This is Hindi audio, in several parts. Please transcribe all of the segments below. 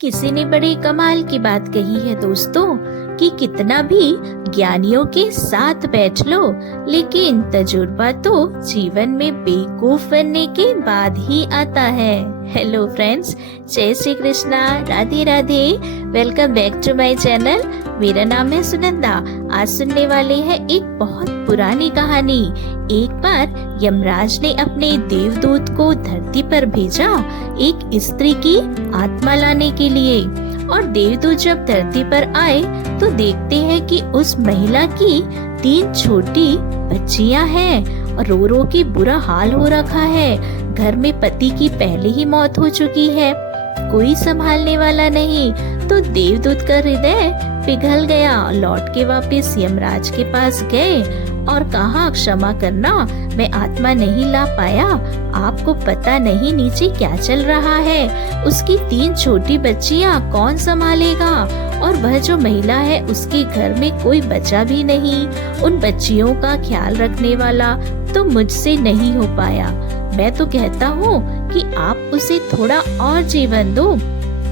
किसी ने बड़े कमाल की बात कही है दोस्तों कि कितना भी ज्ञानियों के साथ बैठ लो, लेकिन तजुर्बा तो जीवन में बेवकूफ बनने के बाद ही आता है। हेलो फ्रेंड्स, जय Shri Krishna, Radhe Radhe. Welcome back to my channel. मेरा नाम है सुनंदा। आज सुनने वाले हैं एक बहुत पुरानी कहानी। एक बार यमराज ने अपने देवदूत को धरती पर भेजा एक स्त्री की आत्मा लाने के लिए। और देवदूत जब धरती पर आए तो देखते हैं कि उस महिला की 3 छोटी बच्चियां हैं और रो रो के बुरा हाल हो रखा है। घर में पति की पहले ही मौत हो चुकी है, कोई संभालने वाला नहीं। तो देवदूत का हृदय पिघल गया। लौट के वापस यमराज के पास गए और कहा, क्षमा करना, मैं आत्मा नहीं ला पाया। आपको पता नहीं नीचे क्या चल रहा है। उसकी 3 छोटी बच्चियां कौन संभालेगा, और वह जो महिला है उसके घर में कोई बचा भी नहीं। उन बच्चियों का ख्याल रखने वाला तो मुझसे नहीं हो पाया। मैं तो कहता हूँ कि आप उसे थोड़ा और जीवन दो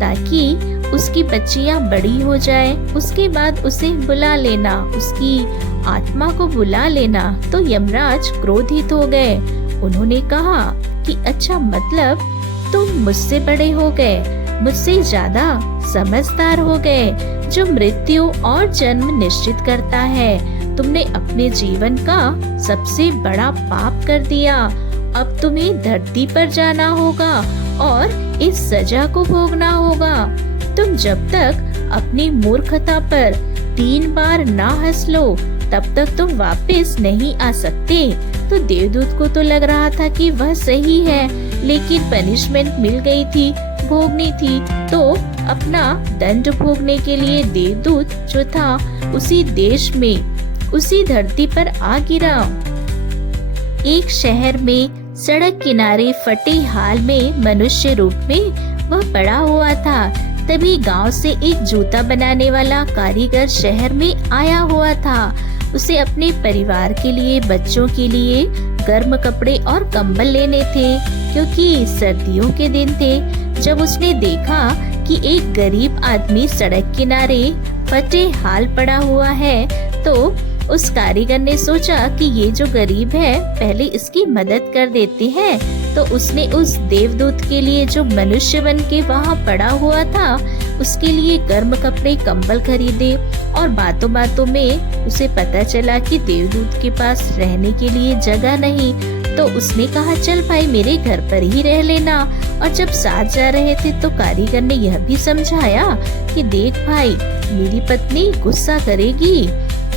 ताकि उसकी बच्चियां बड़ी हो जाए। उसके बाद उसे बुला लेना, उसकी आत्मा को बुला लेना। तो यमराज क्रोधित हो गए। उन्होंने कहा कि अच्छा, मतलब तुम मुझसे बड़े हो गए, मुझसे ज्यादा समझदार हो गए। जो मृत्यु और जन्म निश्चित करता है, तुमने अपने जीवन का सबसे बड़ा पाप कर दिया। अब तुम्हें धरती पर जाना होगा और इस सजा को भोगना होगा। तुम जब तक अपनी मूर्खता पर 3 बार ना हंस लो तब तक तुम वापस नहीं आ सकते। तो देवदूत को तो लग रहा था कि वह सही है, लेकिन पनिशमेंट मिल गई थी, भोगनी थी। तो अपना दंड भोगने के लिए देवदूत जो था उसी देश में, उसी धरती पर आ गिरा। एक शहर में सड़क किनारे फटे हाल में मनुष्य रूप में वह पड़ा हुआ था। तभी गांव से एक जूता बनाने वाला कारीगर शहर में आया हुआ था। उसे अपने परिवार के लिए, बच्चों के लिए गर्म कपड़े और कंबल लेने थे, क्योंकि सर्दियों के दिन थे। जब उसने देखा कि एक गरीब आदमी सड़क किनारे फटे हाल पड़ा हुआ है, तो उस कारीगर ने सोचा कि ये जो गरीब है, पहले इसकी मदद कर देते हैं। तो उसने उस देवदूत के लिए, जो मनुष्य बन के वहाँ पड़ा हुआ था, उसके लिए गर्म कपड़े, कंबल खरीदे। और बातों बातों में उसे पता चला कि देवदूत के पास रहने के लिए जगह नहीं। तो उसने कहा, चल भाई, मेरे घर पर ही रह लेना। और जब साथ जा रहे थे तो कारीगर ने यह भी समझाया कि देख भाई, मेरी पत्नी गुस्सा करेगी,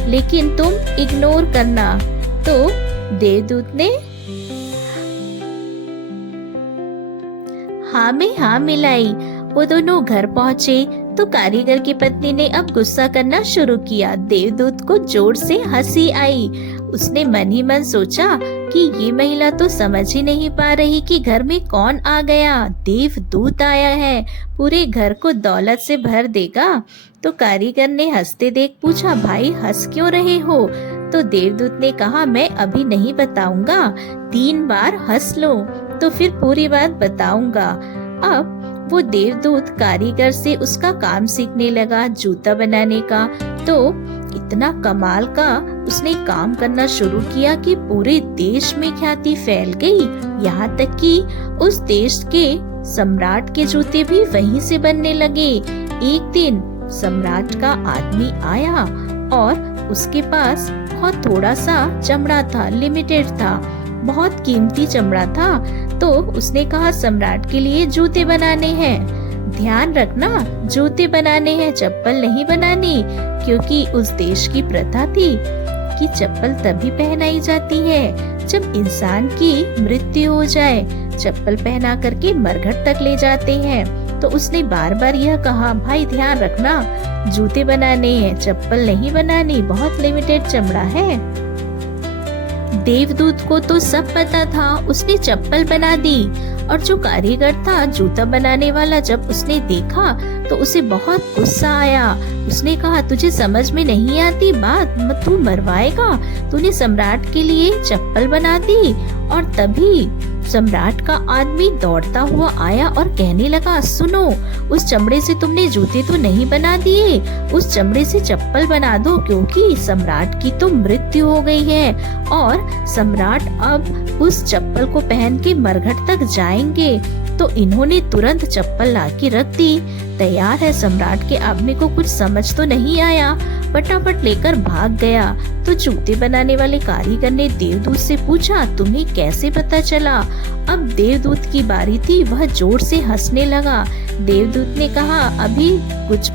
लेकिन तुम इग्नोर करना। तो देवदूत ने हाँ में हाँ मिलाई। वो दोनों घर पहुँचे तो कारीगर की पत्नी ने अब गुस्सा करना शुरू किया। देवदूत को जोर से हंसी आई। उसने मन ही मन सोचा कि ये महिला तो समझ ही नहीं पा रही कि घर में कौन आ गया। देवदूत आया है, पूरे घर को दौलत से भर देगा। तो कारीगर ने हंसते देख पूछा, भाई हंस क्यों रहे हो? तो देवदूत ने कहा, मैं अभी नहीं बताऊंगा, 3 बार हंस लो तो फिर पूरी बात बताऊंगा। अब वो देवदूत कारीगर से उसका काम सीखने लगा, जूता बनाने का। तो इतना कमाल का उसने काम करना शुरू किया कि पूरे देश में ख्याति फैल गई। यहाँ तक कि उस देश के सम्राट के जूते भी वहीं से बनने लगे। एक दिन सम्राट का आदमी आया और उसके पास बहुत थोड़ा सा चमड़ा था, लिमिटेड था, बहुत कीमती चमड़ा था। तो उसने कहा, सम्राट के लिए जूते बनाने हैं, ध्यान रखना, जूते बनाने हैं, चप्पल नहीं बनानी। क्योंकि उस देश की प्रथा थी कि चप्पल तभी पहनाई जाती है जब इंसान की मृत्यु हो जाए। चप्पल पहना करके मरघट तक ले जाते हैं। तो उसने बार बार यह कहा, भाई ध्यान रखना, जूते बनाने हैं, चप्पल नहीं बनानी, बहुत लिमिटेड चमड़ा है। देवदूत को तो सब पता था, उसने चप्पल बना दी। और जो कारीगर था, जूता बनाने वाला, जब उसने देखा तो उसे बहुत गुस्सा आया। उसने कहा, तुझे समझ में नहीं आती बात, तू मरवाएगा, तूने सम्राट के लिए चप्पल बना दी और तभी सम्राट का आदमी दौड़ता हुआ आया और कहने लगा, सुनो, उस चमड़े से तुमने जूते तो नहीं बना दिए, उस चमड़े से चप्पल बना दो, क्योंकि सम्राट की तो मृत्यु हो गई है और सम्राट अब उस चप्पल को पहन के मरघट तक जाएंगे। तो इन्होंने तुरंत चप्पल लाके रख दी। तैयार है। सम्राट के आदमी को कुछ समझ तो नहीं आया, फटाफट लेकर भाग गया। तो जूते बनाने वाले कारीगर ने देवदूत से पूछा, तुम्हें कैसे पता चला? अब देवदूत की बारी थी, वह जोर से हंसने लगा। देवदूत ने कहा, अभी कुछ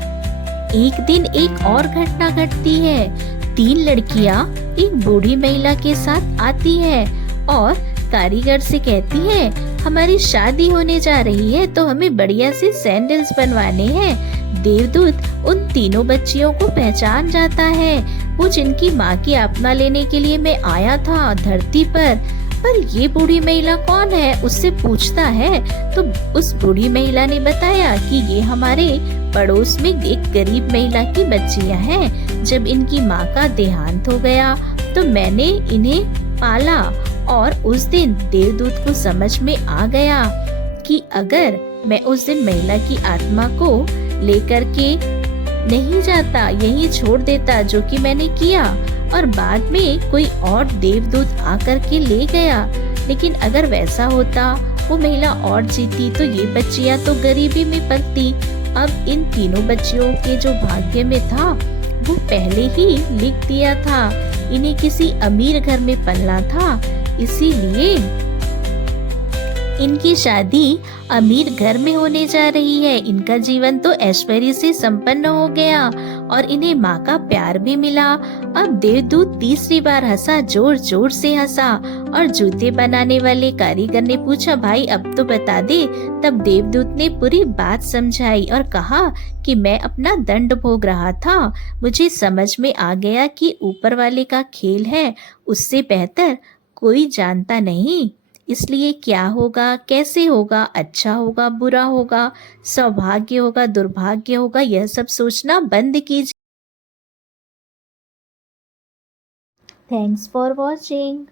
एक दिन एक और घटना घटती है। 3 लड़कियां एक बूढ़ी महिला के साथ आती है और कारीगर से कहती है, हमारी शादी होने जा रही है तो हमें बढ़िया से सैंडल्स बनवाने हैं। देवदूत उन तीनों बच्चियों को पहचान जाता है। वो जिनकी माँ की आत्मा लेने के लिए मैं आया था धरती पर ये बूढ़ी महिला कौन है, उससे पूछता है। तो उस बूढ़ी महिला ने बताया कि ये हमारे पड़ोस में एक गरीब महिला की बच्चियां हैं। जब इनकी माँ का देहांत हो गया तो मैंने इन्हें पाला और उस दिन देवदूत को समझ में आ गया कि अगर मैं उस दिन महिला की आत्मा को लेकर के नहीं जाता, यहीं छोड़ देता जो कि मैंने किया, और बाद में कोई और देवदूत आकर के ले गया, लेकिन अगर वैसा होता, वो महिला और जीती, तो ये बच्चियां तो गरीबी में पलती। अब इन तीनों बच्चियों के जो भाग्य में था वो पहले ही लिख दिया था, इन्हें किसी अमीर घर में पलना था, इसीलिए इनकी शादी अमीर घर में होने जा रही है। इनका जीवन तो ऐश्वर्य से संपन्न हो गया और इन्हें माँ का प्यार भी मिला। अब देवदूत तीसरी बार हंसा, जोर जोर से हंसा, और जूते बनाने वाले कारीगर ने पूछा, भाई अब तो बता दे। तब देवदूत ने पूरी बात समझाई और कहा कि मैं अपना दंड भोग रहा था, मुझे समझ में आ गया कि ऊपर वाले का खेल है, उससे बेहतर कोई जानता नहीं। इसलिए क्या होगा, कैसे होगा, अच्छा होगा, बुरा होगा, सौभाग्य होगा, दुर्भाग्य होगा, यह सब सोचना बंद कीजिए। Thanks for watching.